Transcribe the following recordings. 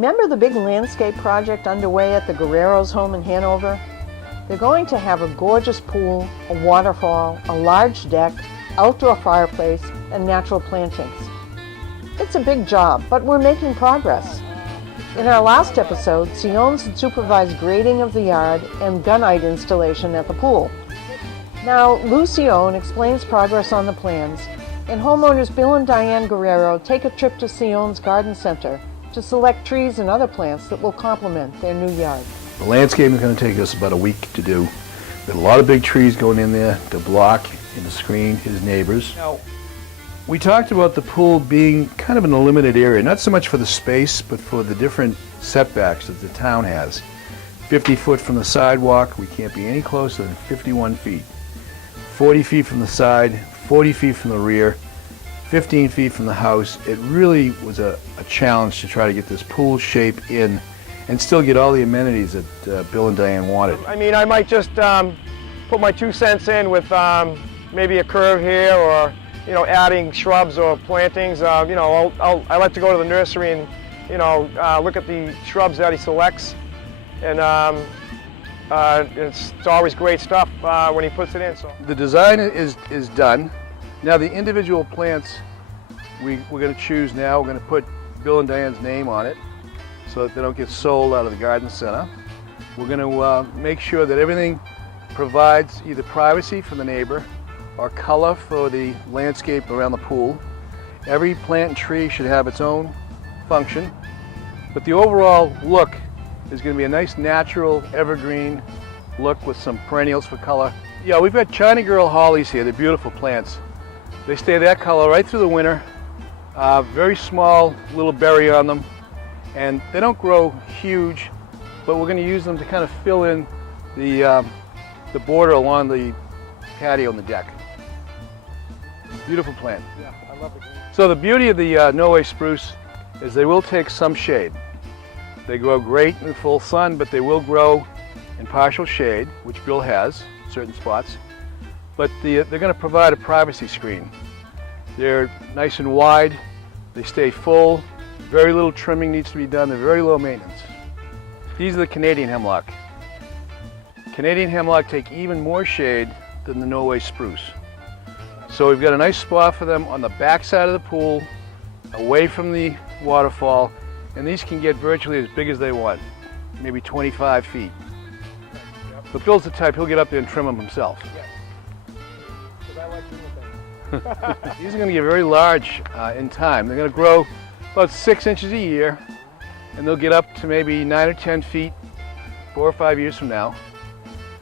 Remember the big landscape project underway at the Guerrero's home in Hanover? They're going to have a gorgeous pool, a waterfall, a large deck, outdoor fireplace, and natural plantings. It's a big job, but we're making progress. In our last episode, Seoane had supervised grading of the yard and gunite installation at the pool. Now, Seoane explains progress on the plans, and homeowners Bill and Diane Guerriero take a trip to Seoane's garden center to select trees and other plants that will complement their new yard. The landscaping is going to take us about a week to do. There's a lot of big trees going in there to block and to screen his neighbors. Now, we talked about the pool being kind of in a limited area, not so much for the space, but for the different setbacks that the town has. 50 foot from the sidewalk, we can't be any closer than 51 feet. 40 feet from the side, 40 feet from the rear, 15 feet from the house. It really was a challenge to try to get this pool shape in and still get all the amenities that Bill and Diane wanted. I mean, I might just put my 2 cents in with maybe a curve here, or adding shrubs or plantings. I like to go to the nursery and look at the shrubs that he selects, and it's always great stuff when he puts it in. So the design is done. Now the individual plants we're going to choose now. We're going to put Bill and Diane's name on it so that they don't get sold out of the garden center. We're going to make sure that everything provides either privacy for the neighbor or color for the landscape around the pool. Every plant and tree should have its own function, but the overall look is going to be a nice natural evergreen look with some perennials for color. Yeah, we've got China Girl hollies here. They're beautiful plants. They stay that color right through the winter. Very small little berry on them, and they don't grow huge, but we're going to use them to kind of fill in the border along the patio and the deck. Beautiful plant. yeah, I love the green. So the beauty of the Norway spruce is they will take some shade. They grow great in full sun, but they will grow in partial shade, which Bill has in certain spots. But they're going to provide a privacy screen. They're nice and wide. They stay full. Very little trimming needs to be done. They're very low maintenance. These are the Canadian hemlock. Canadian hemlock take even more shade than the Norway spruce. So we've got a nice spot for them on the back side of the pool, away from the waterfall, and these can get virtually as big as they want, maybe 25 feet. Yep. But Bill's the type, he'll get up there and trim them himself. Yes. Because I like little things. These are going to get very large in time. They're going to grow about 6 inches a year, and they'll get up to maybe 9 or 10 feet 4 or 5 years from now,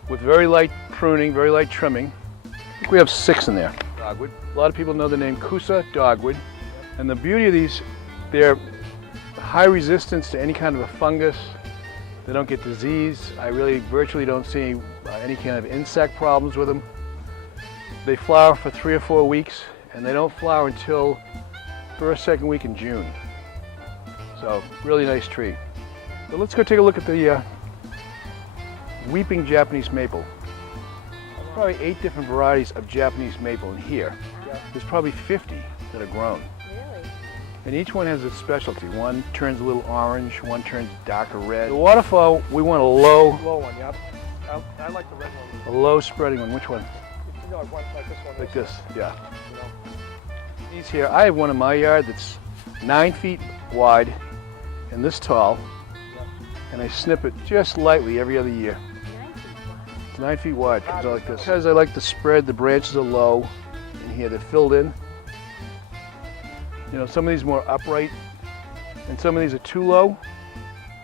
with very light pruning, very light trimming. I think we have 6 in there. Dogwood. A lot of people know the name Kusa dogwood, and the beauty of these, they're high resistance to any kind of a fungus. They don't get disease. I really virtually don't see any kind of insect problems with them. They flower for 3 or 4 weeks, and they don't flower until first, second week in June. So really nice tree. So let's go take a look at the weeping Japanese maple. Probably 8 different varieties of Japanese maple in here. Yeah. There's probably 50 that are grown. Really? And each one has its specialty. One turns a little orange, one turns darker red. The waterfall, we want a low Low one, yep. I like the red one. A low spreading one. Which one? Like this one. Like this, yeah. You know. These here, I have one in my yard that's 9 feet wide and this tall, and I snip it just lightly every other year. 9 feet wide, comes out like this. Because I like the spread, the branches are low in here, they're filled in. Some of these are more upright, and some of these are too low.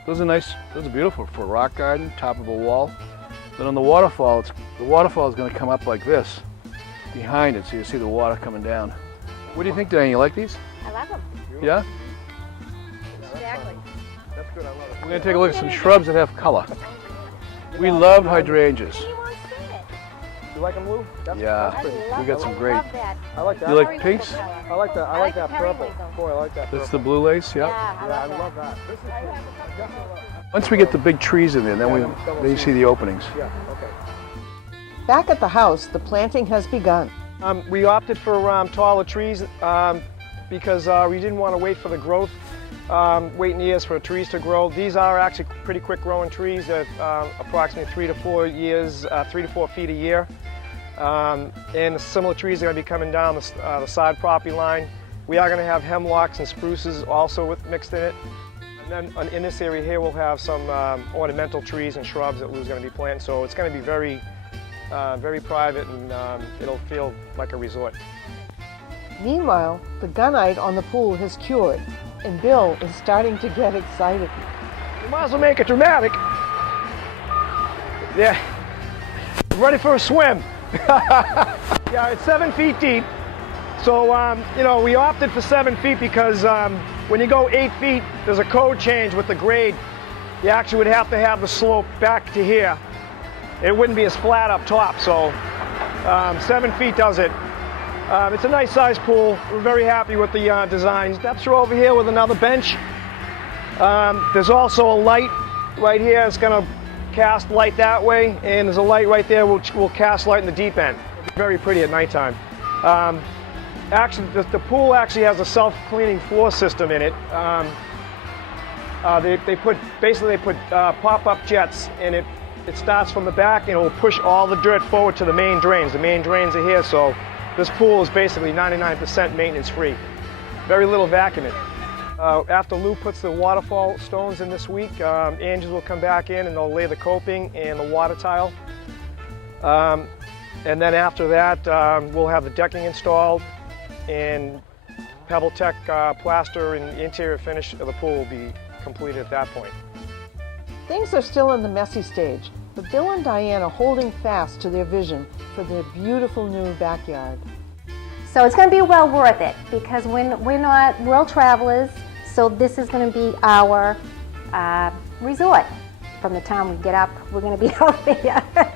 Those are nice, those are beautiful for a rock garden, top of a wall. But on the waterfall is going to come up like this behind it, so you see the water coming down. What do you think, Diane? You like these? I love them. Yeah? Exactly. That's good, I love it. We're going to take a look at some shrubs that have color. We love hydrangeas. You want to see it? You like them, Lou? Yeah, I love we got some it. great. I love that. I like that. You like pinks? I like that. I like that purple. periwinkle. Boy, I like that. That's the purple. blue lace, Yeah, yeah. I Yeah, I love love that. that. This is cool. Once we get the big trees in there, then you see the openings. Yeah, okay. Back at the house, the planting has begun. We opted for taller trees because we didn't want to wait for the growth waiting years for trees to grow. These are actually pretty quick growing trees. They're approximately 3 to 4 years, 3 to 4 feet a year. And similar trees are going to be coming down the side property line. We are going to have hemlocks and spruces also mixed in it. And then in this area here, we'll have some ornamental trees and shrubs that Lou's going to be planting. So it's going to be very, very private, and it'll feel like a resort. Meanwhile, the gunite on the pool has cured, and Bill is starting to get excited. You might as well make it dramatic. Yeah, ready for a swim. Yeah, it's 7 feet deep. So, you know, we opted for 7 feet because when you go 8 feet, there's a code change with the grade. You actually would have to have the slope back to here. It wouldn't be as flat up top, so 7 feet does it. It's a nice sized pool. We're very happy with the design. Steps are over here with another bench. There's also a light right here. It's going to cast light that way, and there's a light right there which will cast light in the deep end. Very pretty at nighttime. Actually, the pool actually has a self-cleaning floor system in it. They put pop-up jets, and it starts from the back, and it will push all the dirt forward to the main drains. The main drains are here, so this pool is basically 99% maintenance-free. Very little vacuuming. After Lou puts the waterfall stones in this week, Angels will come back in and they'll lay the coping and the water tile. And then after that, we'll have the decking installed, and Pebble Tech plaster and the interior finish of the pool will be completed at that point. Things are still in the messy stage, but Bill and Diane are holding fast to their vision for their beautiful new backyard. So it's going to be well worth it, because we're not world travelers, so this is going to be our resort. From the time we get up, we're going to be out there.